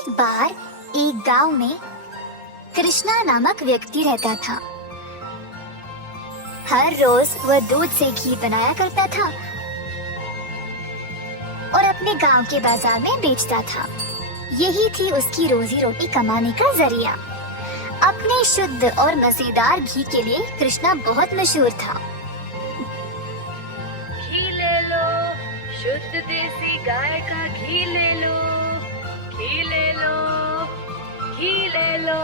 एक बार एक गांव में कृष्णा नामक व्यक्ति रहता था। हर रोज वह दूध से घी बनाया करता था और अपने गांव के बाजार में बेचता था। यही थी उसकी रोजी रोटी कमाने का जरिया। अपने शुद्ध और मजेदार घी के लिए कृष्णा बहुत मशहूर था। घी ले लो, शुद्ध देसी गाय का घी ले लो, घी ले लो, घी ले लो।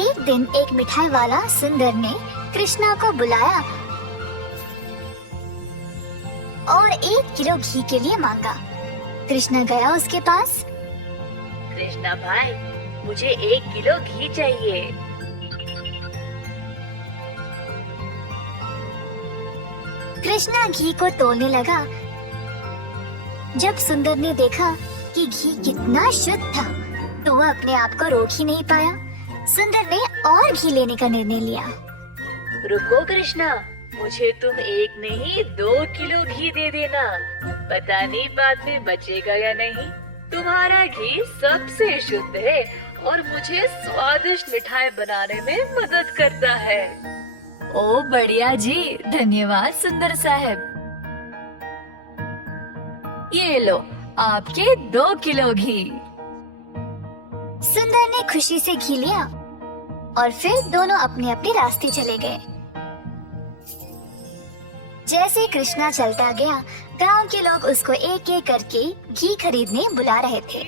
एक दिन एक मिठाई वाला सुंदर ने कृष्णा को बुलाया और 1 किलो घी के लिए मांगा। कृष्णा गया उसके पास। कृष्णा भाई, मुझे 1 किलो घी चाहिए। कृष्णा घी को तोलने लगा। जब सुंदर ने देखा कि घी कितना शुद्ध था, तो वह अपने आप को रोक ही नहीं पाया। सुंदर ने और घी लेने का निर्णय लिया। रुको कृष्णा, मुझे तुम 1 नहीं 2 किलो घी दे देना। पता नहीं बाद में बचेगा या नहीं। तुम्हारा घी सबसे शुद्ध है और मुझे स्वादिष्ट मिठाई बनाने में मदद करता है। ओ बढ़िया जी, धन्यवाद सुंदर साहब। ये लो आपके 2 किलो घी। सुंदर ने खुशी से घी लिया और फिर दोनों अपने अपने रास्ते चले गए। जैसे कृष्णा चलता गया, गांव के लोग उसको एक एक करके घी खरीदने बुला रहे थे।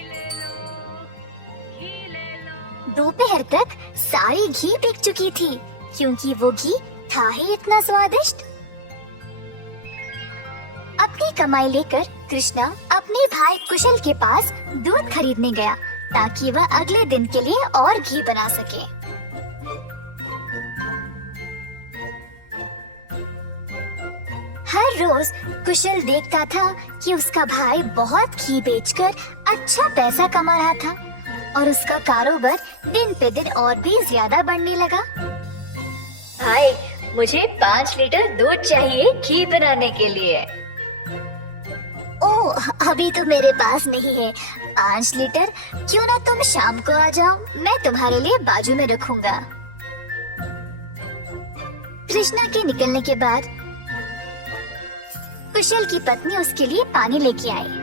दोपहर तक सारी घी बिक चुकी थी, क्योंकि वो घी था ही इतना स्वादिष्ट। अपनी कमाई लेकर कृष्णा अपने भाई कुशल के पास दूध खरीदने गया, ताकि वह अगले दिन के लिए और घी बना सके। हर रोज कुशल देखता था कि उसका भाई बहुत घी बेचकर अच्छा पैसा कमा रहा था और उसका कारोबार दिन पे दिन और भी ज्यादा बढ़ने लगा। भाई, मुझे 5 लीटर दूध चाहिए घी बनाने के लिए। ओह, अभी तो मेरे पास नहीं है 5 लीटर। क्यों ना तुम शाम को आ जाओ, मैं तुम्हारे लिए बाजू में रखूंगा। कृष्णा के निकलने के बाद कुशल की पत्नी उसके लिए पानी लेके आई।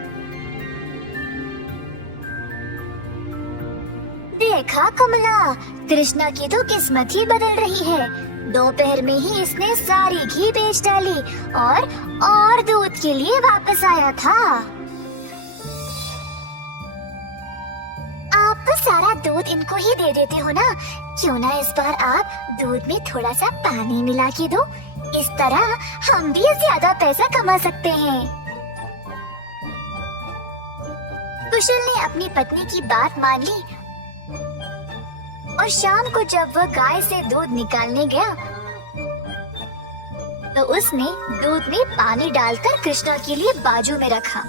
देखा कमला, कृष्णा की तो किस्मत ही बदल रही है। दोपहर में ही इसने सारी घी बेच डाली और दूध के लिए वापस आया था। आप तो सारा दूध इनको ही दे देते हो ना, क्यों ना इस बार आप दूध में थोड़ा सा पानी मिला के दो। इस तरह हम भी ज्यादा पैसा कमा सकते हैं। कुशल ने अपनी पत्नी की बात मान ली और शाम को जब वह गाय से दूध निकालने गया, तो उसने दूध में पानी डालकर कृष्णा के लिए बाजू में रखा।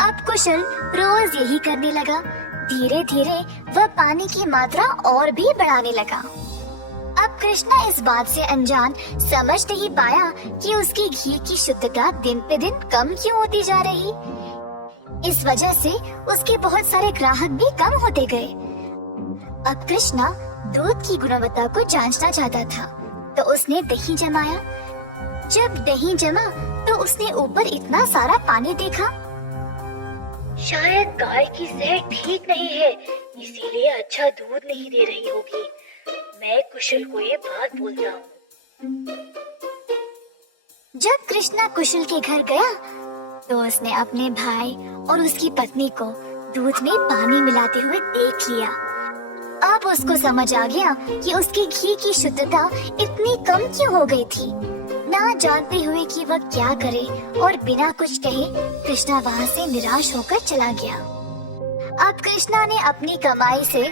अब कुशल रोज यही करने लगा। धीरे धीरे वह पानी की मात्रा और भी बढ़ाने लगा। अब कृष्णा इस बात से अनजान समझ नहीं पाया कि उसकी घी की शुद्धता दिन पे दिन कम क्यों होती जा रही। इस वजह से उसके बहुत सारे ग्राहक भी कम होते गए। अब कृष्णा दूध की गुणवत्ता को जांचना चाहता था, तो उसने दही जमाया। जब दही जमा, तो उसने ऊपर इतना सारा पानी देखा। शायद गाय की सेहत ठीक नहीं है, इसीलिए अच्छा दूध नहीं दे रही होगी। मैं कुशल को ये बात बोलता हूँ। जब कृष्णा कुशल के घर गया, तो उसने अपने भाई और उसकी पत्नी को दूध में पानी मिलाते हुए देख लिया। अब उसको समझ आ गया कि उसकी घी की शुद्धता इतनी कम क्यों हो गई थी। ना जानते हुए कि वह क्या करे और बिना कुछ कहे कृष्णा वहाँ से निराश होकर चला गया। अब कृष्णा ने अपनी कमाई से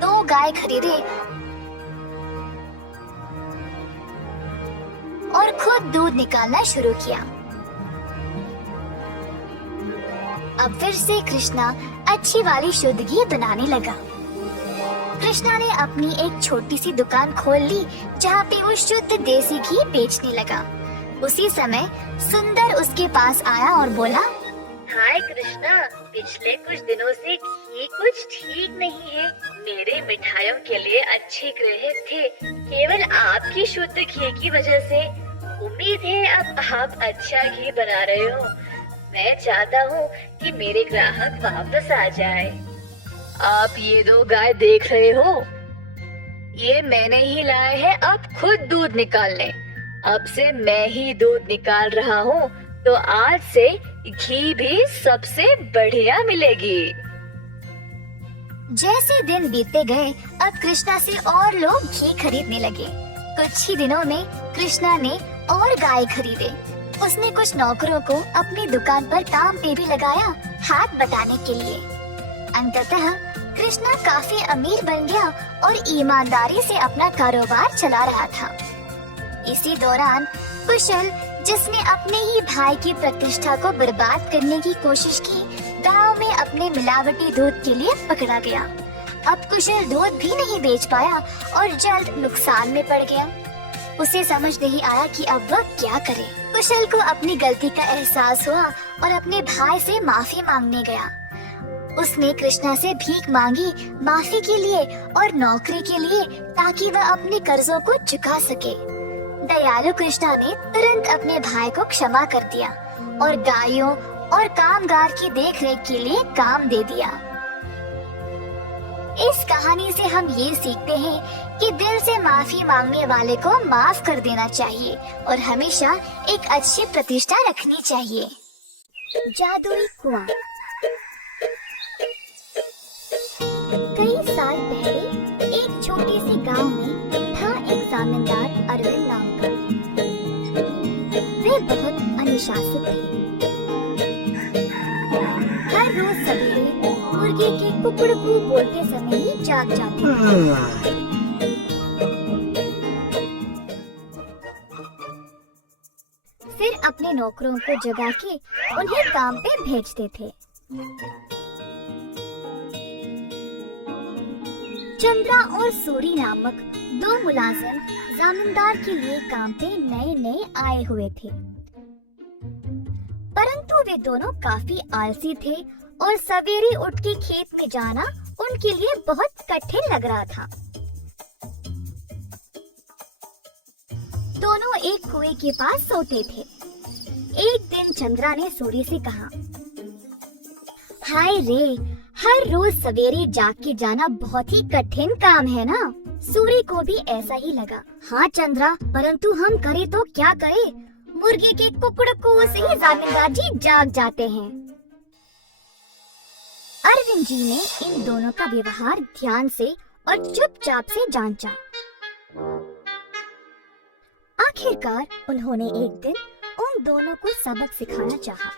2 गाय खरीदे और खुद दूध निकालना शुरू किया। अब फिर से कृष्णा अच्छी वाली शुद्ध घी बनाने लगा। कृष्णा ने अपनी एक छोटी सी दुकान खोल ली, जहाँ पे वो शुद्ध देसी घी बेचने लगा। उसी समय सुंदर उसके पास आया और बोला, हाय कृष्णा, पिछले कुछ दिनों से घी कुछ ठीक नहीं है। मेरे मिठाइयों के लिए अच्छे ग्राहक थे, केवल आपकी शुद्ध घी की वजह से। उम्मीद है अब आप अच्छा घी बना रहे हो। मैं चाहता हूँ कि मेरे ग्राहक वापस आ जाए। आप ये दो गाय देख रहे हो, ये मैंने ही लाए हैं। अब खुद दूध निकाल लें। अब से मैं ही दूध निकाल रहा हूँ, तो आज से घी भी सबसे बढ़िया मिलेगी। जैसे दिन बीतते गए, अब कृष्णा से और लोग घी खरीदने लगे। कुछ ही दिनों में कृष्णा ने और गाय खरीदे। उसने कुछ नौकरों को अपनी दुकान पर काम पे भी लगाया, हाथ बटाने के लिए। अंततः कृष्णा काफी अमीर बन गया और ईमानदारी से अपना कारोबार चला रहा था। इसी दौरान कुशल, जिसने अपने ही भाई की प्रतिष्ठा को बर्बाद करने की कोशिश की, गांव में अपने मिलावटी दूध के लिए पकड़ा गया। अब कुशल दूध भी नहीं बेच पाया और जल्द नुकसान में पड़ गया। उसे समझ नहीं आया कि अब वह क्या करे। कुशल को अपनी गलती का एहसास हुआ और अपने भाई से माफी मांगने गया। उसने कृष्णा से भीख मांगी, माफी के लिए और नौकरी के लिए, ताकि वह अपने कर्जों को चुका सके। दयालु कृष्णा ने तुरंत अपने भाई को क्षमा कर दिया और गायों और कामगार की देखरेख के लिए काम दे दिया। इस कहानी से हम ये सीखते हैं कि दिल से माफी मांगने वाले को माफ कर देना चाहिए और हमेशा एक अच्छी प्रतिष्ठा रखनी चाहिए। जादुई कुआं। कई साल पहले एक छोटी सी गांव में था एक जमींदार अरविंद नाम का। वे बहुत अनुशासित थे। हर रोज सवेरे मुर्गे के कुकड़कू बोलते समय ही जाग जाते थे। फिर अपने नौकरों को जगा के उन्हें काम पे भेजते थे। चंद्रा और सूरी नामक दो मुलाजिम जमींदार के लिए काम पे नए नए आए हुए थे, परंतु वे दोनों काफी आलसी थे और सवेरे उठ के खेत में जाना उनके लिए बहुत कठिन लग रहा था। दोनों एक कुएं के पास सोते थे। एक दिन चंद्रा ने सूरी से कहा, हाय रे, हर रोज सवेरे जाग के जाना बहुत ही कठिन काम है ना। सूरी को भी ऐसा ही लगा। हाँ चंद्रा, परंतु हम करे तो क्या करे, मुर्गे के कुकड़कों से ही जमींदार जी जाग जाते हैं। अरविंद जी ने इन दोनों का व्यवहार ध्यान से और चुपचाप से जांचा। आखिरकार उन्होंने एक दिन उन दोनों को सबक सिखाना चाहा।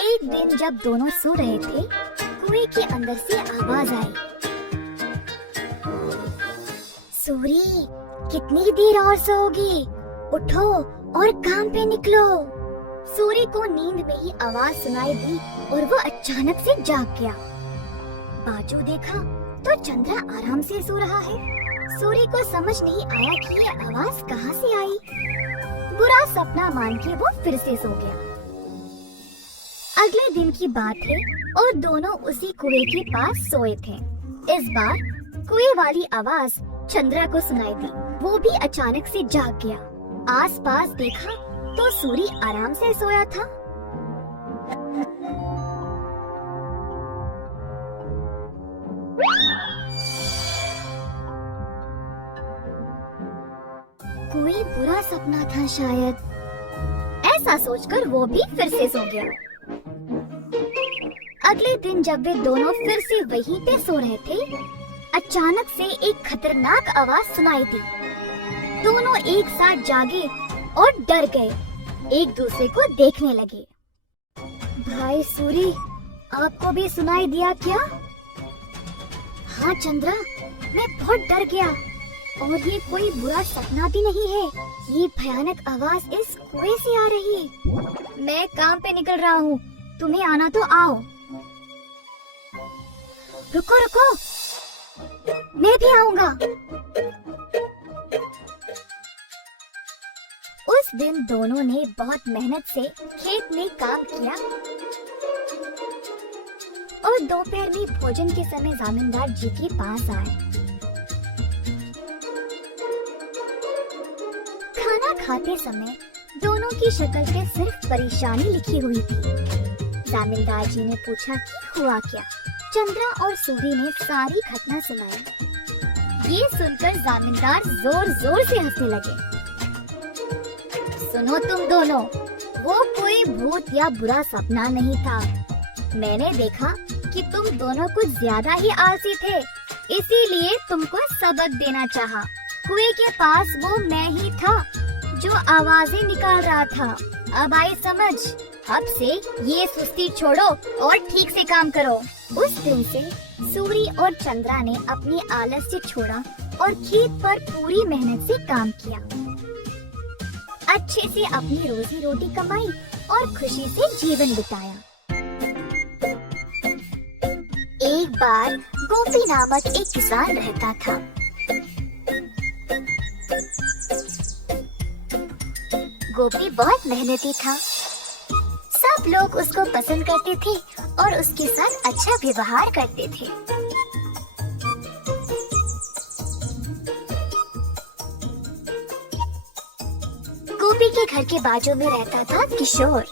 एक दिन जब दोनों सो रहे थे, कुएं के अंदर से आवाज आई, सूरी, कितनी देर और सोओगी? उठो और काम पे निकलो। सूरी को नींद में ही आवाज सुनाई दी और वो अचानक से जाग गया। बाजू देखा तो चंद्रा आराम से सो रहा है। सूरी को समझ नहीं आया कि ये आवाज कहाँ से आई। बुरा सपना मान के वो फिर से सो गया। अगले दिन की बात है और दोनों उसी कुएं के पास सोए थे। इस बार कुएं वाली आवाज चंद्रा को सुनाई दी। वो भी अचानक से जाग गया। आसपास देखा तो सूरी आराम से सोया था। कोई बुरा सपना था शायद, ऐसा सोचकर वो भी फिर से सो गया। अगले दिन जब वे दोनों फिर से वहीं पे सो रहे थे, अचानक से एक खतरनाक आवाज सुनाई दी। दोनों एक साथ जागे और डर गए, एक दूसरे को देखने लगे। भाई सूरी, आपको भी सुनाई दिया क्या? हाँ चंद्रा, मैं बहुत डर गया और ये कोई बुरा सपना भी नहीं है। ये भयानक आवाज इस कुएं से आ रही है। मैं काम पे निकल रहा हूँ, तुम्हें आना तो आओ। रुको रुको, मैं भी आऊंगा। दिन दोनों ने बहुत मेहनत से खेत में काम किया और दोपहर में भोजन के समय जमींदार जी के पास आए। खाना खाते समय दोनों की शक्ल पे सिर्फ परेशानी लिखी हुई थी। जमींदार जी ने पूछा कि हुआ क्या। चंद्रा और सूरी ने सारी घटना सुनाई। ये सुनकर जमींदार जोर जोर से हंसने लगे। सुनो तुम दोनों, वो कोई भूत या बुरा सपना नहीं था। मैंने देखा कि तुम दोनों कुछ ज्यादा ही आलसी थे, इसीलिए तुमको सबक देना चाहा। कुएं के पास वो मैं ही था जो आवाजें निकाल रहा था। अब आई समझ। अब से ये सुस्ती छोड़ो और ठीक से काम करो। उस दिन से सूरी और चंद्रा ने अपनी आलस्य छोड़ा और खेत पर पूरी मेहनत से काम किया। अच्छे से अपनी रोजी रोटी कमाई और खुशी से जीवन बिताया। एक बार गोपी नामक एक किसान रहता था। गोपी बहुत मेहनती था। सब लोग उसको पसंद करते थे और उसके साथ अच्छा व्यवहार करते थे। गोपी के घर के बाजू में रहता था किशोर।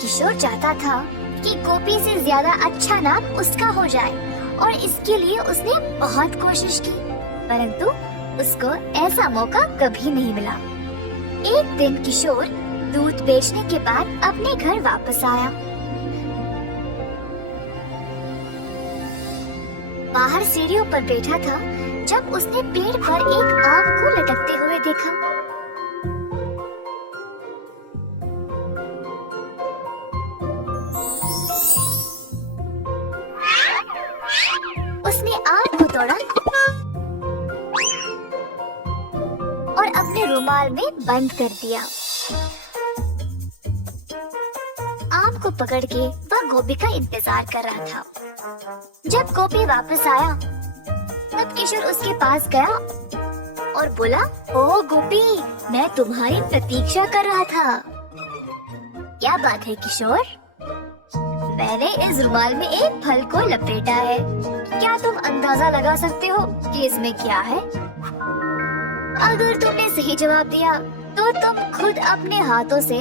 किशोर चाहता था कि गोपी से ज्यादा अच्छा नाम उसका हो जाए और इसके लिए उसने बहुत कोशिश की, परंतु उसको ऐसा मौका कभी नहीं मिला। एक दिन किशोर दूध बेचने के बाद अपने घर वापस आया। बाहर सीढ़ियों पर बैठा था जब उसने पेड़ पर एक आम को लटकते हुए देखा। उसने आम को तोड़ा और अपने रुमाल में बंद कर दिया। आम को पकड़ के वह गोपी का इंतजार कर रहा था। जब गोपी वापस आया तब किशोर उसके पास गया और बोला, ओ गोपी, मैं तुम्हारी प्रतीक्षा कर रहा था। क्या बात है किशोर? मैंने इस रुमाल में एक फल को लपेटा है। क्या तुम अंदाजा लगा सकते हो कि इसमें क्या है? अगर तुमने सही जवाब दिया तो तुम खुद अपने हाथों से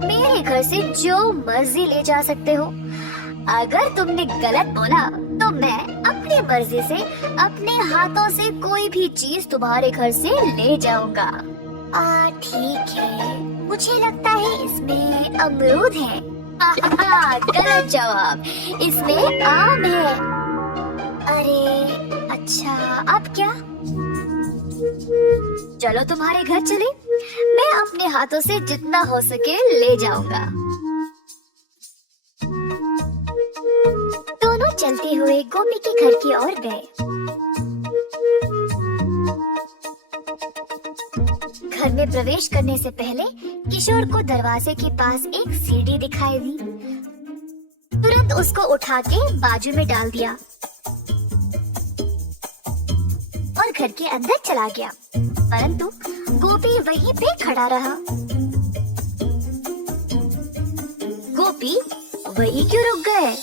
मेरे घर से जो मर्जी ले जा सकते हो। अगर तुमने गलत बोला तो मैं अपनी मर्जी से अपने हाथों से कोई भी चीज तुम्हारे घर से ले जाऊंगा। ठीक है, मुझे लगता है इसमें अमरूद है। गलत जवाब, इसमें आम है। अरे अच्छा, अब क्या? चलो तुम्हारे घर चले, मैं अपने हाथों से जितना हो सके ले जाऊंगा। दोनों चलते हुए गोपी के घर की ओर गए। घर में प्रवेश करने से पहले किशोर को दरवाजे के पास एक सीढ़ी दिखाई दी। तुरंत उसको उठा के बाजू में डाल दिया और घर के अंदर चला गया, परंतु गोपी वहीं पे खड़ा रहा। गोपी, वहीं क्यों रुक गए?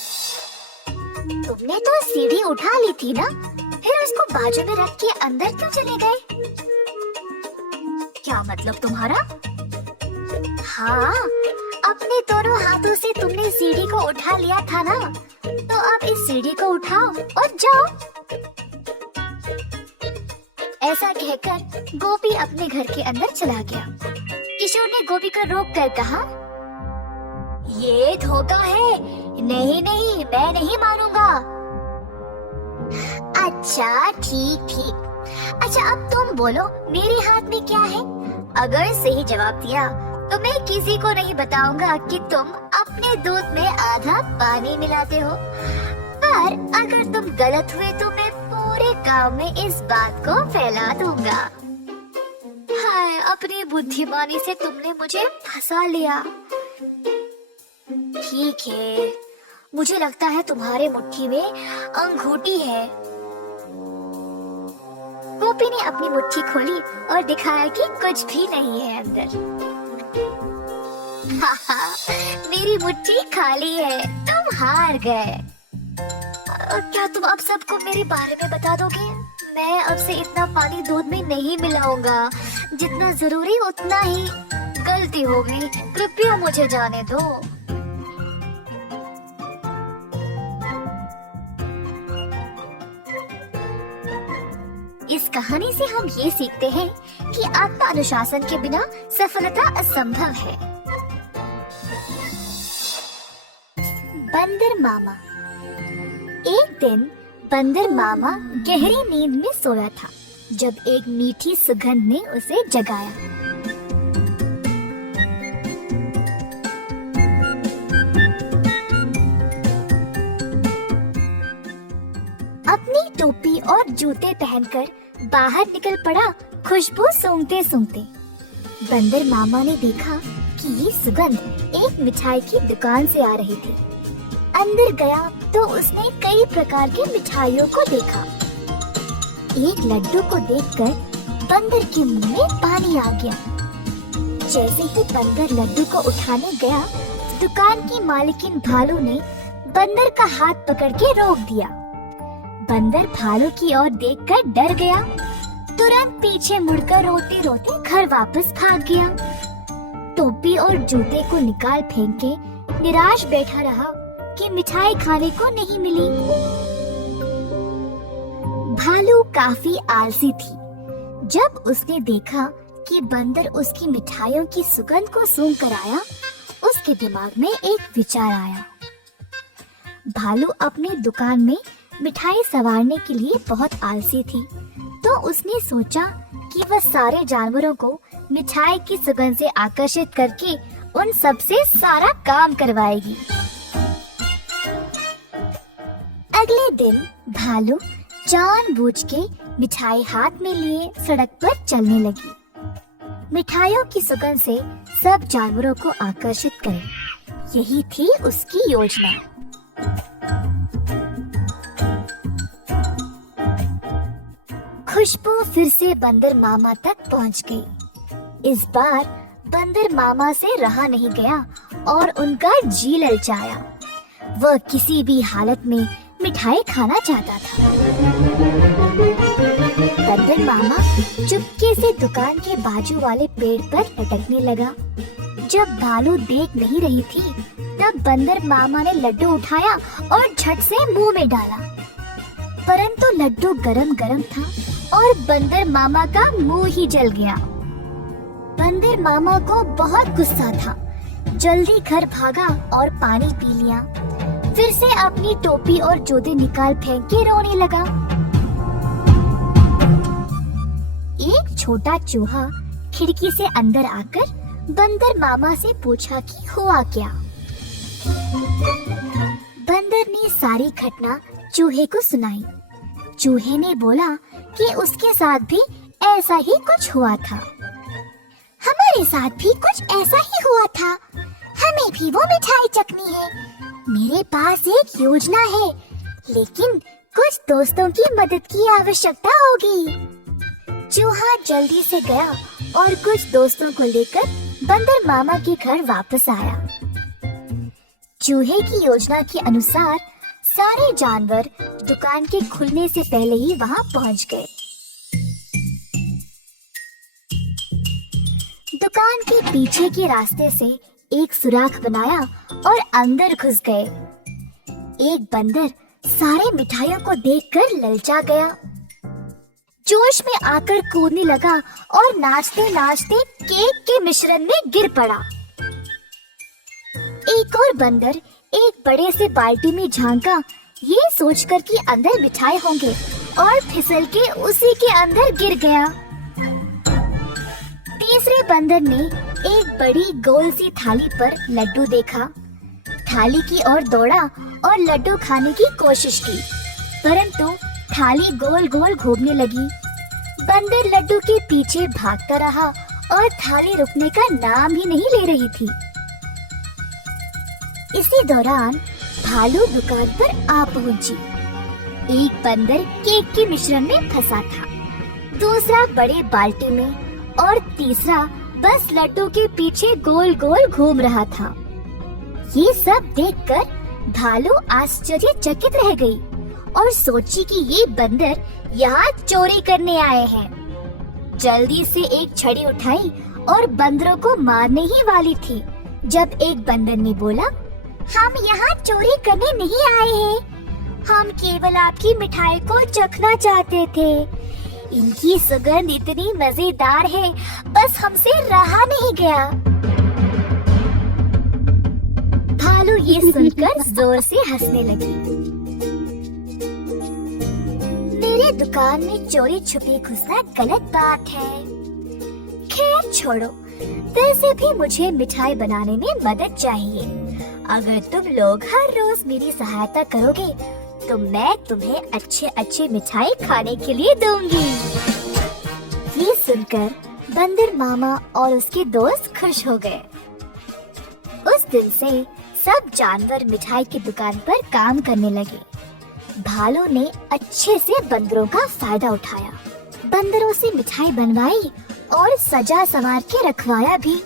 तुमने तो सीढ़ी उठा ली थी ना, फिर उसको बाजू में रख के अंदर क्यों चले गए? क्या मतलब तुम्हारा? हाँ, अपने दोनों हाथों से तुमने सीढ़ी को उठा लिया था ना, तो अब इस सीढ़ी को उठाओ और जाओ। ऐसा कहकर गोपी अपने घर के अंदर चला गया। किशोर ने गोपी को रोक कर कहा, ये धोखा है। नहीं नहीं, मैं नहीं मानूंगा। अच्छा ठीक ठीक। अच्छा अब तुम बोलो, मेरे हाथ में क्या है? अगर सही जवाब दिया तो मैं किसी को नहीं बताऊंगा कि तुम अपने दूध में आधा पानी मिलाते हो, पर अगर तुम गलत हुए तो मैं पूरे गांव में इस बात को फैला दूंगा। हाय, अपनी बुद्धिमानी से तुमने मुझे फंसा लिया। ठीक है, मुझे लगता है तुम्हारे मुट्ठी में अंगूठी है। टोपी ने अपनी मुट्ठी खोली और दिखाया कि कुछ भी नहीं है अंदर। मेरी मुट्ठी खाली है, तुम हार गए। क्या तुम अब सबको मेरे बारे में बता दोगे? मैं अब से इतना पानी दूध में नहीं मिलाऊंगा, जितना जरूरी उतना ही। गलती हो गई, कृपया मुझे जाने दो। इस कहानी से हम ये सीखते हैं कि आत्म अनुशासन के बिना सफलता असंभव है। बंदर मामा। एक दिन बंदर मामा गहरी नींद में सोया था जब एक मीठी सुगंध ने उसे जगाया। अपनी टोपी और जूते पहनकर बाहर निकल पड़ा खुशबू सूंघते सूंघते। बंदर मामा ने देखा कि ये सुगंध एक मिठाई की दुकान से आ रही थी। अंदर गया तो उसने कई प्रकार की मिठाइयों को देखा। एक लड्डू को देखकर बंदर के मुंह में पानी आ गया। जैसे ही बंदर लड्डू को उठाने गया, दुकान की मालकिन भालू ने बंदर का हाथ पकड़ के रोक दिया। बंदर भालू की ओर देखकर डर गया, तुरंत पीछे मुड़कर रोते रोते घर वापस भाग गया। टोपी और जूते को निकाल फेंक के निराश बैठा रहा कि मिठाई खाने को नहीं मिली। भालू काफी आलसी थी। जब उसने देखा कि बंदर उसकी मिठाइयों की सुगंध को सूंघ कर आया, उसके दिमाग में एक विचार आया। भालू अपनी दुकान में मिठाई संवारने के लिए बहुत आलसी थी, तो उसने सोचा कि वह सारे जानवरों को मिठाई की सुगंध से आकर्षित करके उन सबसे सारा काम करवाएगी। अगले दिन भालू जानबूझ के मिठाई हाथ में लिए सड़क पर चलने लगी। मिठाइयों की सुगंध से सब जानवरों को आकर्षित करे, यही थी उसकी योजना। खुशबू फिर से बंदर मामा तक पहुंच गई। इस बार बंदर मामा से रहा नहीं गया और उनका जी ललचाया। वह किसी भी हालत में मिठाई खाना चाहता था। बंदर मामा चुपके से दुकान के बाजू वाले पेड़ पर लटकने लगा। जब भालू देख नहीं रही थी, तब बंदर मामा ने लड्डू उठाया और झट से मुंह में डाला। परंतु लड्डू गरम गरम था और बंदर मामा का मुंह ही जल गया। बंदर मामा को बहुत गुस्सा था। जल्दी घर भागा और पानी पी लिया। फिर से अपनी टोपी और जूते निकाल फेंक के रोने लगा। एक छोटा चूहा खिड़की से अंदर आकर बंदर मामा से पूछा कि हुआ क्या। बंदर ने सारी घटना चूहे को सुनाई। चूहे ने बोला कि उसके साथ भी ऐसा ही कुछ हुआ था। हमारे साथ भी कुछ ऐसा ही हुआ था। हमें भी वो मिठाई चखनी है। मेरे पास एक योजना है, लेकिन कुछ दोस्तों की मदद की आवश्यकता होगी। चूहा जल्दी से गया और कुछ दोस्तों को लेकर बंदर मामा के घर वापस आया। चूहे की योजना के अनुसार सारे जानवर दुकान के खुलने से पहले ही वहां पहुंच गए। दुकान के पीछे के रास्ते से एक सुराख बनाया और अंदर घुस गए। एक बंदर सारे मिठाइयों को देखकर ललचा गया। जोश में आकर कूदने लगा और नाचते नाचते केक के मिश्रण में गिर पड़ा। एक और बंदर एक बड़े से बाल्टी में झांका, ये सोचकर कि अंदर मिठाई होंगे, और फिसल के उसी के अंदर गिर गया। तीसरे बंदर ने एक बड़ी गोल सी थाली पर लड्डू देखा। थाली की ओर दौड़ा और लड्डू खाने की कोशिश की, परंतु थाली गोल गोल घूमने लगी। बंदर लड्डू के पीछे भागता रहा और थाली रुकने का नाम ही नहीं ले रही थी। इसी दौरान भालू दुकान पर आ पहुंची। एक बंदर केक के मिश्रण में फंसा था। दूसरा बड़े बाल्टी में और तीसरा बस लड्डू के पीछे गोल गोल घूम रहा था। ये सब देखकर भालू आश्चर्यचकित रह गई और सोची कि ये बंदर यहाँ चोरी करने आए हैं। जल्दी से एक छड़ी उठाई और बंदरों को मारने ही वाली थी, जब एक बंदर ने बोला, हम यहाँ चोरी करने नहीं आए हैं, हम केवल आपकी मिठाई को चखना चाहते थे। इनकी सुगंध इतनी मजेदार है, बस हमसे रहा नहीं गया। भालू ये सुनकर जोर से हंसने लगी। मेरे दुकान में चोरी छुपे घुसना गलत बात है। खैर छोड़ो, वैसे भी मुझे मिठाई बनाने में मदद चाहिए। अगर तुम लोग हर रोज मेरी सहायता करोगे तो मैं तुम्हें अच्छे अच्छे मिठाई खाने के लिए दूंगी। ये सुनकर बंदर मामा और उसके दोस्त खुश हो गए। उस दिन से सब जानवर मिठाई की दुकान पर काम करने लगे। भालू ने अच्छे से बंदरों का फायदा उठाया, बंदरों से मिठाई बनवाई और सजा संवार के रखवाया भी।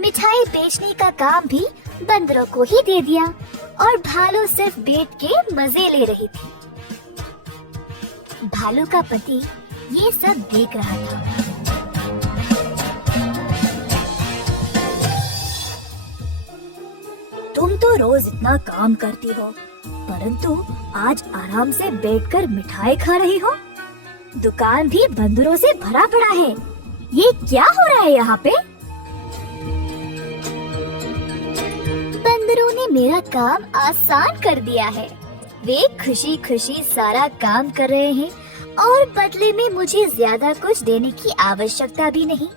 मिठाई बेचने का काम भी बंदरों को ही दे दिया और भालू सिर्फ बैठ के मजे ले रही थी। भालू का पति ये सब देख रहा था। तुम तो रोज इतना काम करती हो, परंतु आज आराम से बैठकर मिठाई खा रही हो। दुकान भी बंदरों से भरा पड़ा है। ये क्या हो रहा है यहाँ पे? बंदरों ने मेरा काम आसान कर दिया है। वे खुशी खुशी सारा काम कर रहे हैं और बदले में मुझे ज्यादा कुछ देने की आवश्यकता भी नहीं।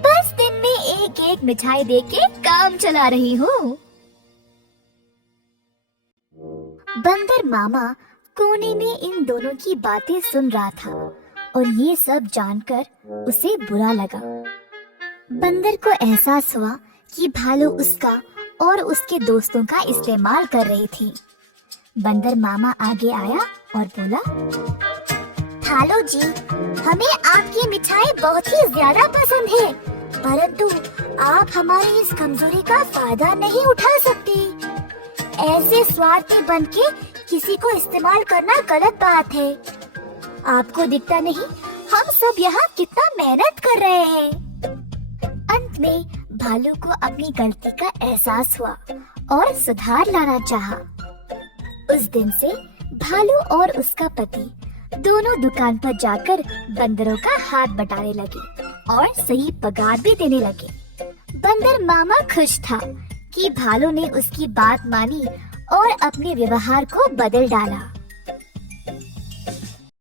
बस दिन में एक एक मिठाई देके काम चला रही हूँ। बंदर मामा कोने में इन दोनों की बातें सुन रहा था और ये सब जानकर उसे बुरा लगा। बंदर को एहसास हुआ कि भालू उसका और उसके दोस्तों का इस्तेमाल कर रही थी। बंदर मामा आगे आया और बोला, भालू जी, हमें आपकी मिठाई बहुत ही ज्यादा पसंद है, परंतु आप हमारी इस कमजोरी का फायदा नहीं उठा सकते। ऐसे स्वार्थी बनके किसी को इस्तेमाल करना गलत बात है। आपको दिखता नहीं हम सब यहाँ कितना मेहनत कर रहे हैं। अंत में भालू को अपनी गलती का एहसास हुआ और सुधार लाना चाहा। उस दिन से भालू और उसका पति दोनों दुकान पर जाकर बंदरों का हाथ बटाने लगे और सही पगार भी देने लगे। बंदर मामा खुश था कि भालू ने उसकी बात मानी और अपने व्यवहार को बदल डाला।